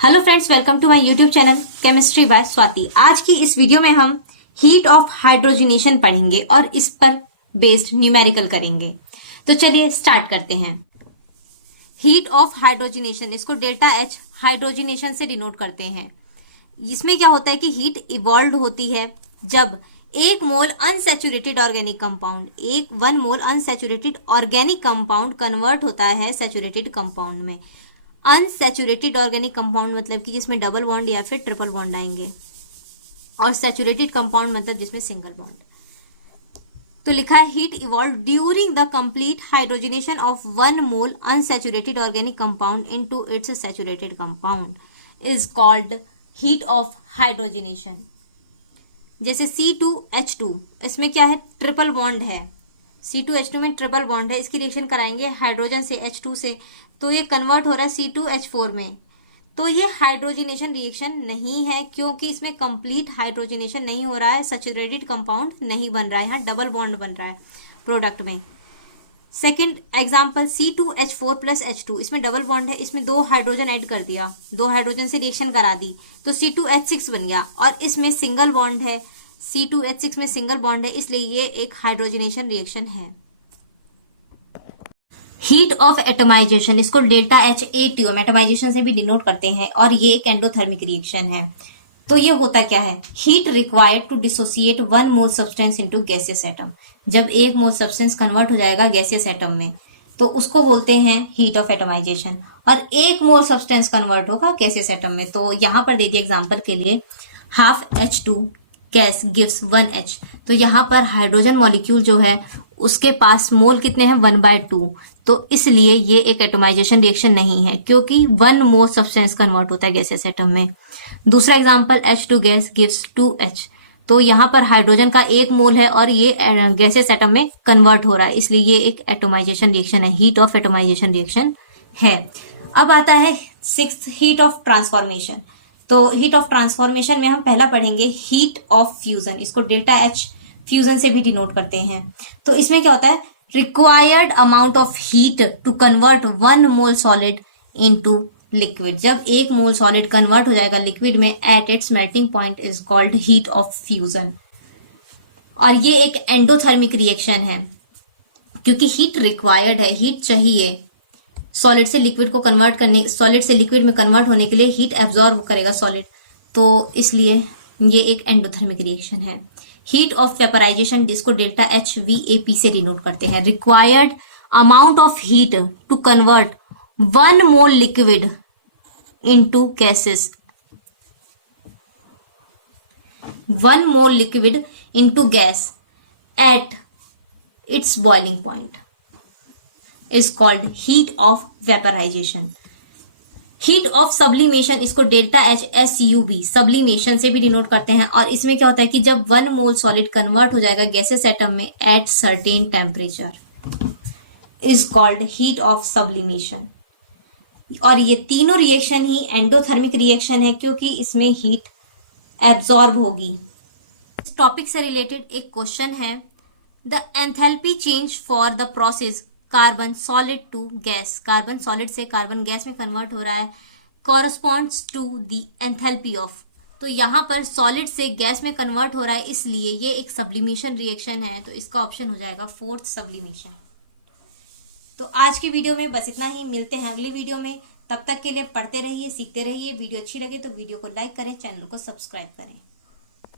Hello friends, welcome to my YouTube channel chemistry by Swati. आज की इस वीडियो में हम हीट ऑफ हाइड्रोजनेशन पढ़ेंगे और इस पर बेस्ड न्यूमेरिकल करेंगे। तो चलिए स्टार्ट करते हैं। हीट ऑफ हाइड्रोजनेशन, इसको डेल्टा एच हाइड्रोजनेशन से डिनोट करते हैं। इसमें क्या होता है कि हीट इवॉल्व होती है जब एक mole unsaturated organic compound, one mole unsaturated organic compound convert होता है सैचुरेटेड कंपाउंड में। अनसैचुरेटेड ऑर्गेनिक कंपाउंड मतलब कि जिसमें डबल बॉन्ड या फिर ट्रिपल बॉन्ड आएंगे, और सैचुरेटेड कंपाउंड मतलब जिसमें सिंगल बॉन्ड। तो लिखा है heat evolve during the complete hydrogenation of one mole unsaturated organic compound into its saturated compound is called heat of hydrogenation. जैसे C2H2, इसमें क्या है, ट्रिपल बॉन्ड है। C2H2 में ट्रिपल बॉन्ड है, इसकी रिएक्शन कराएंगे हाइड्रोजन से H2 से, तो ये कन्वर्ट हो रहा है C2H4 में। तो ये हाइड्रोजनेशन रिएक्शन नहीं है, क्योंकि इसमें कंप्लीट हाइड्रोजनेशन नहीं हो रहा है, सैचुरेटेड कंपाउंड नहीं बन रहा है, यहाँ डबल बॉन्ड बन रहा है प्रोडक्ट में। Second example C2H4 plus H2, इसमें डबल बॉन्ड है, इसमें दो हाइड्रोजन ऐड कर दिया, दो हाइड्रोजन से रिएक्शन करा दी तो C2H6 बन गया, और इसमें सिंगल बॉन्ड है, C2H6 में सिंगल बॉन्ड है, इसलिए ये एक हाइड्रोजनेशन रिएक्शन है। हीट ऑफ एटमाइजेशन, इसको डेल्टा HATO एटमाइजेशन से भी डिनोट करते हैं, और ये एक एंडोथर्मिक रिएक्शन है। तो ये होता क्या है, heat required to dissociate one mole substance into gaseous atom. जब एक मोल सब्सटेंस कन्वर्ट हो जाएगा गैसियस एटम में, तो उसको बोलते हैं हीट ऑफ एटमाइजेशन, और एक मोल सब्सटेंस कन्वर्ट होगा गैसियस एटम में। तो यहाँ पर दे दिए एग्जांपल के लिए, half H2 gas gives 1H। तो यहाँ पर हाइड्रोजन मॉलिक्यूल जो है उसके पास मोल कितने हैं, 1/2। तो इसलिए ये एक एटमाइजेशन रिएक्शन नहीं है, क्योंकि वन मोल सब्सटेंस कन्वर्ट होता है गैसियस एटम में। दूसरा example H2 gas gives 2H। तो यहाँ पर हाइड्रोजन का एक मोल है और ये गैसियस एटम में कन्वर्ट हो रहा है, इसलिए ये एक एटमाइजेशन रिएक्शन है, हीट ऑफ एटमाइजेशन रिएक्शन है। अब आता है सिक्स्थ, हीट ऑफ ट्रांसफॉर्मेशन। तो हीट ऑफ ट्रांसफॉर्मेशन में हम पहला पढ़ेंगे हीट ऑफ फ्यूजन, इसको डेल्टा H फ्यूजन से भी डिनोट करते हैं। तो इसमें क्या होता है, required amount of heat to convert one mole solid into liquid. जब एक मोल सॉलिड कन्वर्ट हो जाएगा लिक्विड में at its melting point is called heat of fusion. और ये एक एंडोथर्मिक रिएक्शन है, क्योंकि हीट रिक्वायर्ड है, हीट चाहिए सॉलिड से लिक्विड को कन्वर्ट करने, सॉलिड से लिक्विड में कन्वर्ट होने के लिए हीट एब्जॉर्ब करेगा सॉलिड, तो इसलिए ये एक एंडोथर्मिक रिएक्शन है। हीट ऑफ वेपराइजेशन, जिसको डेल्टा HVAP से डिनोट करते हैं, required amount of heat to convert one mole liquid into gases, one mole liquid into gas at its boiling point is called heat of vaporization. Heat of sublimation, इसको delta HSUB sublimation से भी denote करते हैं, और इसमें क्या होता है कि जब वन मोल सॉलिड कन्वर्ट हो जाएगा गैसेस एटम में at certain temperature is called heat of sublimation. और ये तीनों रिएक्शन ही एंडोथर्मिक रिएक्शन है, क्योंकि इसमें हीट एब्जॉर्ब होगी। इस टॉपिक से रिलेटेड एक क्वेश्चन है, the enthalpy change for the process carbon solid to gas, carbon solid से कार्बन गैस में कन्वर्ट हो रहा है, corresponds to the enthalpy of. तो यहाँ पर सॉलिड से गैस में कन्वर्ट हो रहा है, इसलिए ये एक सब्लिमेशन रिएक्शन है, तो इसका ऑप्शन हो जाएगा फोर्थ, सब्लिमेशन। तो आज की वीडियो में बस इतना ही, मिलते हैं अगली वीडियो में। तब तक के लिए पढ़ते रहिए, सीखते रहिए। वीडियो अच्छी लगे तो वीडियो को लाइक करें, चैनल को सब्सक्राइब करें।